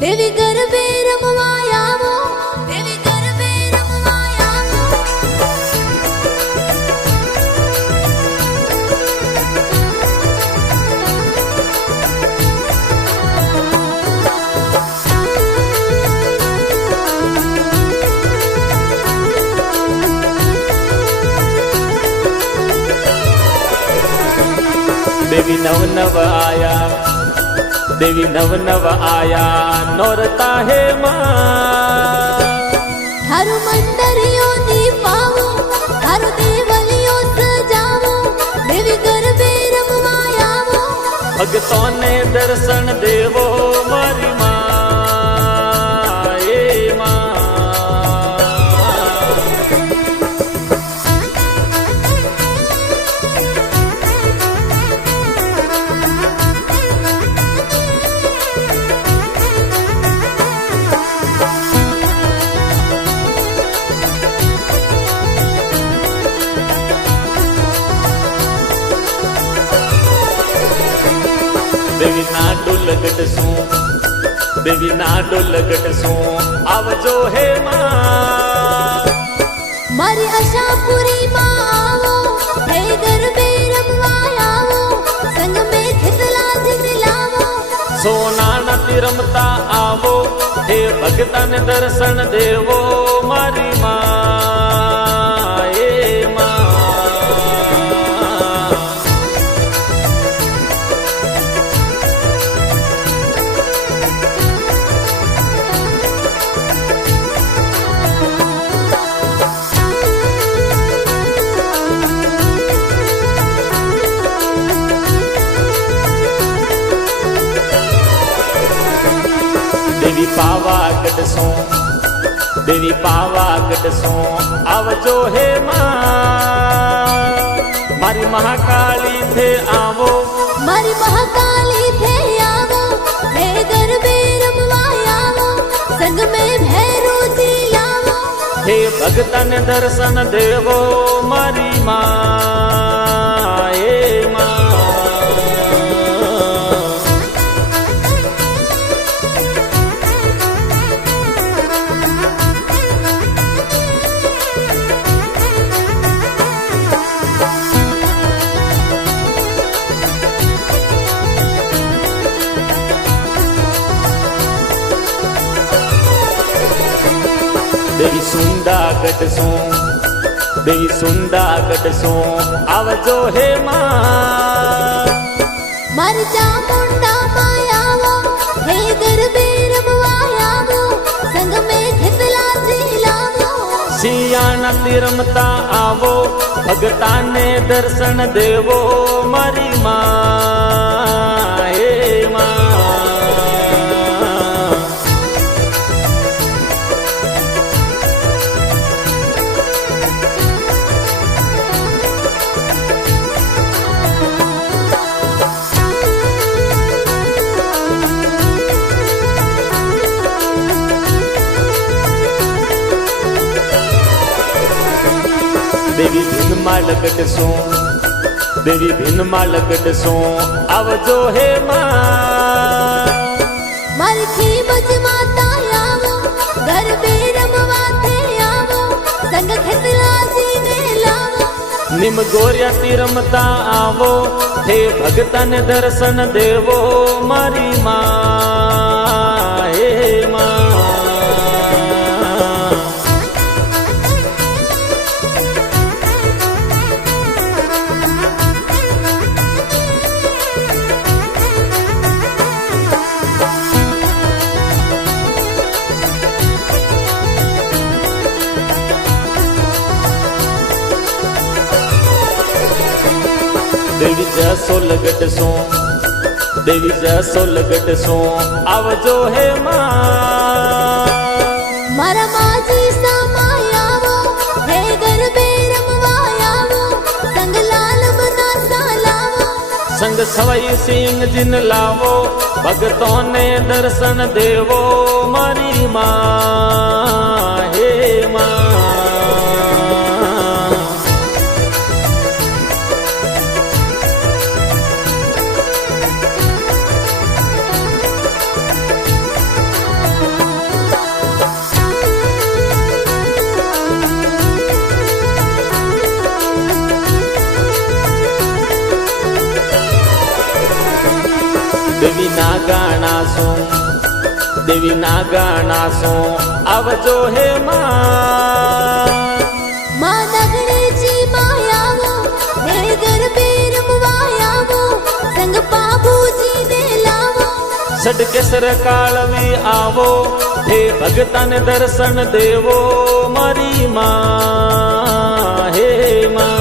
देवी गरबे रमवा आवो, देवी गरबे रमवा आवो। देवी नव नव आया, देवी नव नव आया नौरता है माँ। थारू मंडरियों दीपावो, थारू देवलियों सजावो, देवी गरबे रमवा आवो। भगतों ने दर्शन देवो मारी माँ, ए माँ। देवी ना डुलगट सो, देवी ना डुलगट सो आवजो हे माँ। मारी आशा पूरी माँ आवो, हे गरबे रमवा आवो। संग में खितला जितलावो, सोना नती रमता आवो, हे भगतन दर्शन देवो मारी माँ, ए माँ। देवी पावागढ़ सो, देवी पावागढ़ सो आवजो हे माँ। मारी महाकाली थे आवो, मारी महाकाली थे आवो, हे गरबे रमवा आवो। संग में भैरो जी लावो, हे भगतन दर्शन देवो मारी माँ, ए माँ। देवी सुंदागढ़ सो, देवी सुंदागढ़ सो आवजो हे माँ। मारी चामुंडा माँ आवो, हे गरबे रमवा आवो। संग में खितला जी लावो, सियाना तिरमता आवो, भगता ने दर्शन देवो मारी माँ, ए माँ। देवी भिन्नमालगढ़ सो, देवी भिन्नमालगढ़ सो आवजो हे माँ। मारी थी बज माता आवो, गरबे रमवा थे आवो। संग खितला जी ने लावो, निम गोरिया तिरमता आवो, हे भगतन दर्शन देवो मारी माँ, ए माँ। देवी जसोलगढ़ सो, देवी जसोलगढ़ सो आवजो हे माँ। मारा माजी सामा आवो, हे गरबे रमवा आवो। संग लाल बना सा लावो, संग सवई सिंह जिन लावो, भगतों ने दर्शन देवो मारी माँ, हे माँ। દેવીના ગાણા શું, દેવીના ગાણા શું, આવજો હે માં. માં નગણેજી માં આવો, હે ગરબે રમવા આવો, સંગ બાબુજીને લાવો. સડકેસર કાળવી આવો, હે ભગતાને દર્શન દેવો મારી માં, હે માં.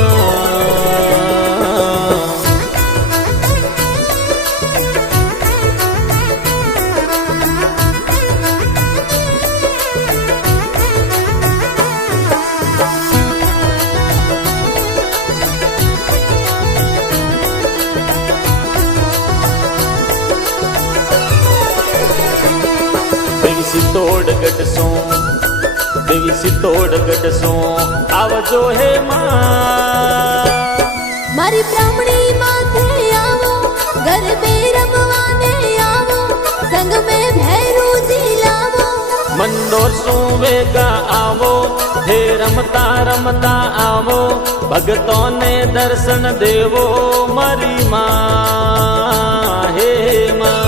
દેવી સિત્તોડગઢ શું, દેવી સિત્તોડગઢ શું, આવજો હે માં. મારી બ્રાહ્મણી માથે આવો, ગરબે રમવાને આવો, સંગ મેં ભૈરુજી લાવો. મંડોર શું વેગા આવો, હે રમતા રમતા આવો, ભગતોને દર્શન દેવો મારી માં, હે માં.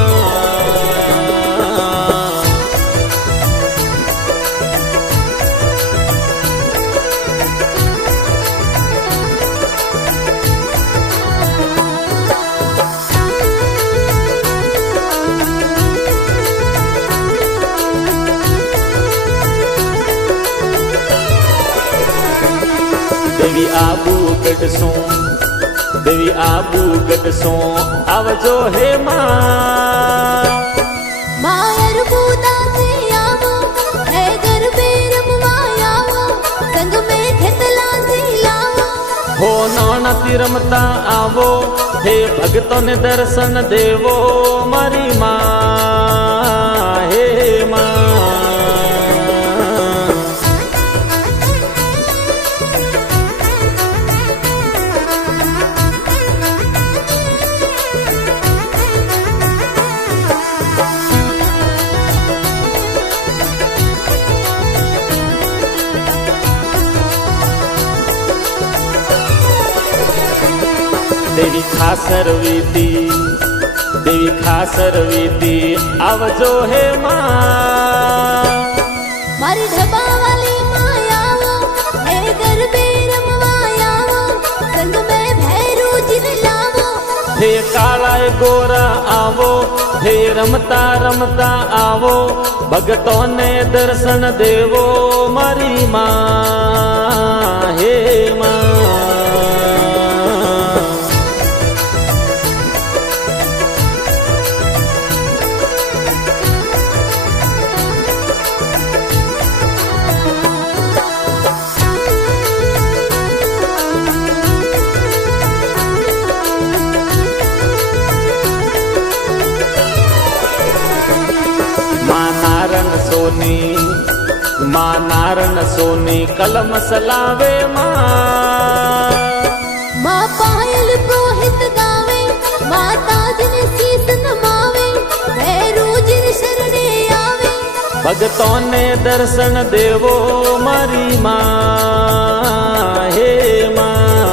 દેવી આબુગઢ શું, દેવી આબુગઢ શું, આવજો હે માં. માં અરબુદાસે આવો, હે ગરબે રમવા આવો, સંગ મેં ખેતલાજી લાવો. હો નાણાથી રમતા આવો, હે ભક્તોને દર્શન દેવો મારી માં, હે માં. દેવી ખાસર વીતી, દેવી ખાસર વીતી, આવજો હે માં. મારી ઢબાવાલી માં આવો, હે ગરબે રમવા આવો, સંગ મેં ભૈરુજીને લાવો. હે કાળાય ગોરા આવો, હે રમતા રમતા આવો, ભગતોને દર્શન દેવો મારી માં, હે માં. સોની માં નારણ સોની કલમ સલાવે માં. માં પાયલ પુરોહિત ગાવે, માતાજીને શીશ નમાવે, ભૈરુજીને શરણે આવે. ભગતોને દર્શન દેવો મારી માં, હે માં.